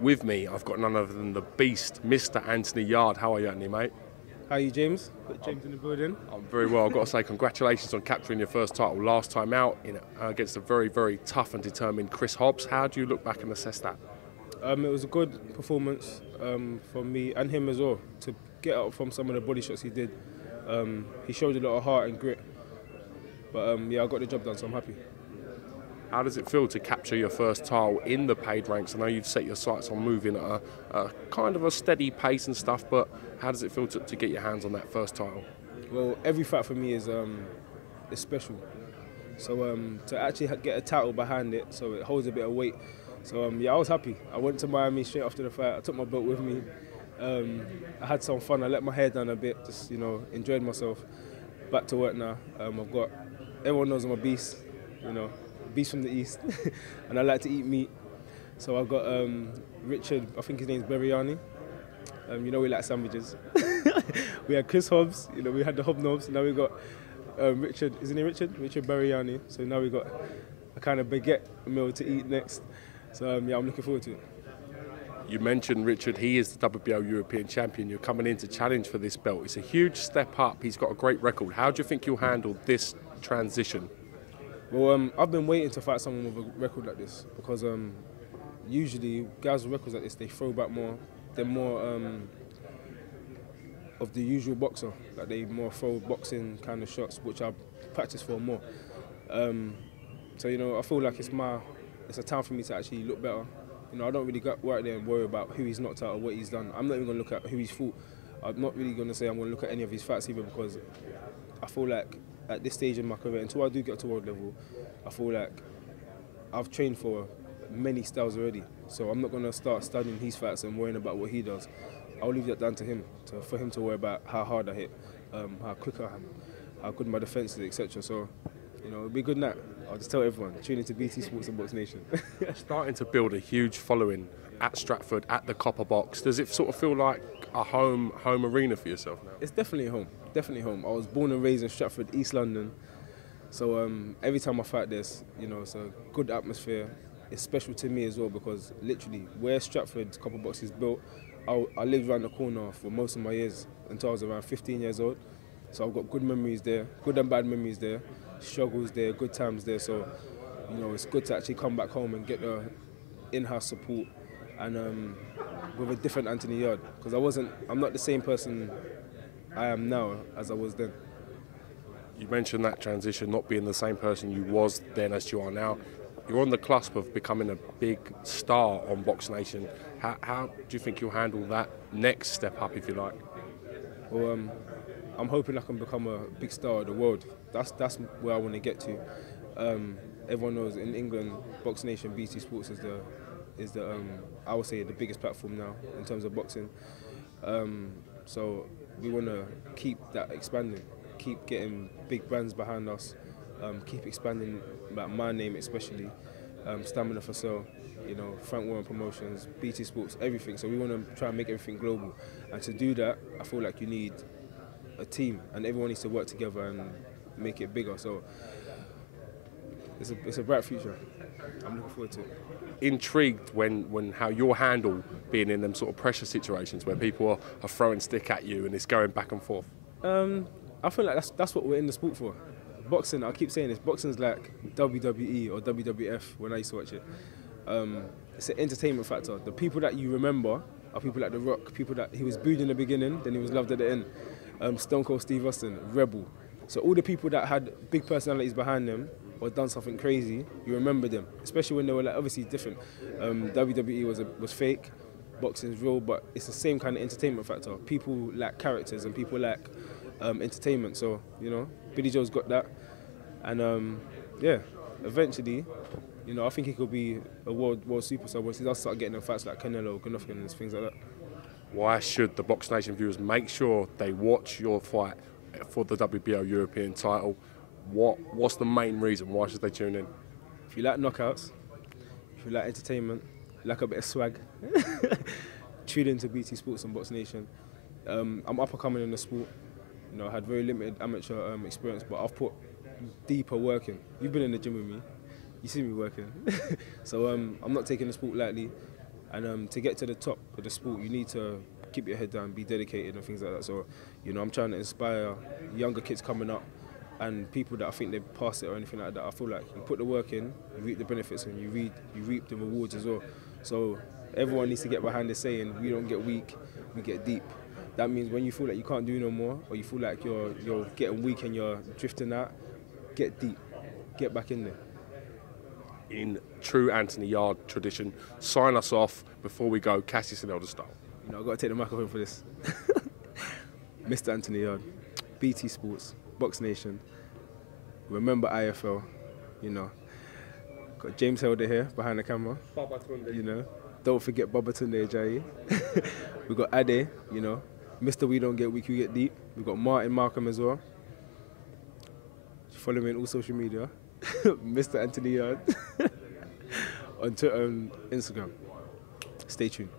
With me, I've got none other than the beast, Mr. Anthony Yarde. How are you, Anthony, mate? How are you, James? Got James in the building. I'm very well. I've got to say congratulations on capturing your first title last time out against a very, very tough and determined Chris Hobbs. How do you look back and assess that? It was a good performance from me and him as well. To get up from some of the body shots he did, he showed a lot of heart and grit. But yeah, I got the job done, so I'm happy. How does it feel to capture your first title in the paid ranks? I know you've set your sights on moving at a kind of a steady pace and stuff, but how does it feel to get your hands on that first title? Well, every fight for me is special. So to actually get a title behind it, so it holds a bit of weight. So yeah, I was happy. I went to Miami straight after the fight. I took my belt with me. I had some fun. I let my hair down a bit, just enjoyed myself. Back to work now. I've got everyone knows I'm a beast, beast from the east, and I like to eat meat. So I've got Richard. I think his name's Biryani. We like sandwiches. We had Chris Hobbs. We had the hobnobs. Now we got Richard. Isn't he Richard? Richard Biryani. So now we got a kind of baguette meal to eat next. So yeah, I'm looking forward to it. You mentioned Richard, he is the WBO European champion. You're coming in to challenge for this belt. It's a huge step up. He's got a great record. How do you think you'll handle this transition? Well, I've been waiting to fight someone with a record like this because usually guys with records like this, they throw back more. They're more of the usual boxer. Like they more throw boxing kind of shots, which I practice for more. So I feel like it's a time for me to actually look better. I don't really go out there and worry about who he's knocked out or what he's done. I'm not even going to look at who he's fought. I'm not really going to say I'm going to look at any of his fights either because I feel like at this stage in my career, until I do get to world level, I feel like I've trained for many styles already. So I'm not going to start studying his fights and worrying about what he does. I'll leave that down to him, for him to worry about how hard I hit, how quick I am, how good my defence is, etc. So, it'll be a good night. I'll just tell everyone, tune into BT Sports and BoxNation. Starting to build a huge following at Stratford, at the Copper Box. Does it sort of feel like a home arena for yourself now? It's definitely home. I was born and raised in Stratford, East London. So every time I fight this, it's a good atmosphere. It's special to me as well because literally where Stratford's Copper Box is built, I lived around the corner for most of my years until I was around 15 years old. So I've got good memories there, good and bad memories there, struggles there, good times there. So, it's good to actually come back home and get the in-house support and with a different Anthony Yarde because I'm not the same person I am now as I was then. You mentioned that transition, not being the same person you was then as you are now. You're on the cusp of becoming a big star on BoxNation. How do you think you'll handle that next step up, if you like? Well, I'm hoping I can become a big star of the world. That's where I want to get to. Everyone knows in England, BoxNation, BT Sports is the I would say the biggest platform now in terms of boxing. So we want to keep that expanding, keep getting big brands behind us, keep expanding about my name especially, Stamina for Sale, Frank Warren Promotions, BT Sports, everything. So we want to try and make everything global. And to do that, I feel like you need a team and everyone needs to work together and make it bigger. So it's a bright future. I'm looking forward to it. Intrigued when how you'll handle being in them sort of pressure situations where people are throwing stick at you and it's going back and forth. I feel like that's what we're in the sport for. Boxing, I keep saying this, boxing's like WWE or WWF when I used to watch it. It's an entertainment factor. The people that you remember are people like The Rock, people that he was booed in the beginning, then he was loved at the end. Stone Cold Steve Austin, Rebel. So all the people that had big personalities behind them or done something crazy, you remember them, especially when they were like obviously different. WWE was fake, boxing's real, but it's the same kind of entertainment factor. People like characters and people like entertainment. So Billy Joe's got that, and eventually, I think he could be a world superstar once he does start getting in fights like Canelo, Golovkin, and things like that. Why should the BoxNation viewers make sure they watch your fight for the WBO European title? What's the main reason? Why should they tune in? If you like knockouts, if you like entertainment, like a bit of swag, tune into BT Sports and BoxNation. I'm up and coming in the sport. I had very limited amateur experience, but I've put deeper work in. You've been in the gym with me. You see me working. So I'm not taking the sport lightly. And to get to the top of the sport, you need to keep your head down, be dedicated and things like that. So, you know, I'm trying to inspire younger kids coming up and people that I think they've passed it or anything like that. I feel like you put the work in, you reap the benefits, and you reap the rewards as well. So everyone needs to get behind the saying, we don't get weak, we get deep. That means when you feel like you can't do no more, or you feel like you're getting weak and you're drifting out, get deep, get back in there. In true Anthony Yarde tradition, sign us off before we go, Cassius and Elder style. You know, I've got to take the microphone for this. Mr. Anthony Yarde, BT Sports, BoxNation, remember IFL, you know. Got James Helder here behind the camera, you know. Don't forget Babatunde Ajayi. We got Ade, you know. Mr. We Don't Get Weak, We Get Deep. We got Martin Markham as well. Follow me on all social media. Mr. Anthony Yarde on Twitter and Instagram. Stay tuned.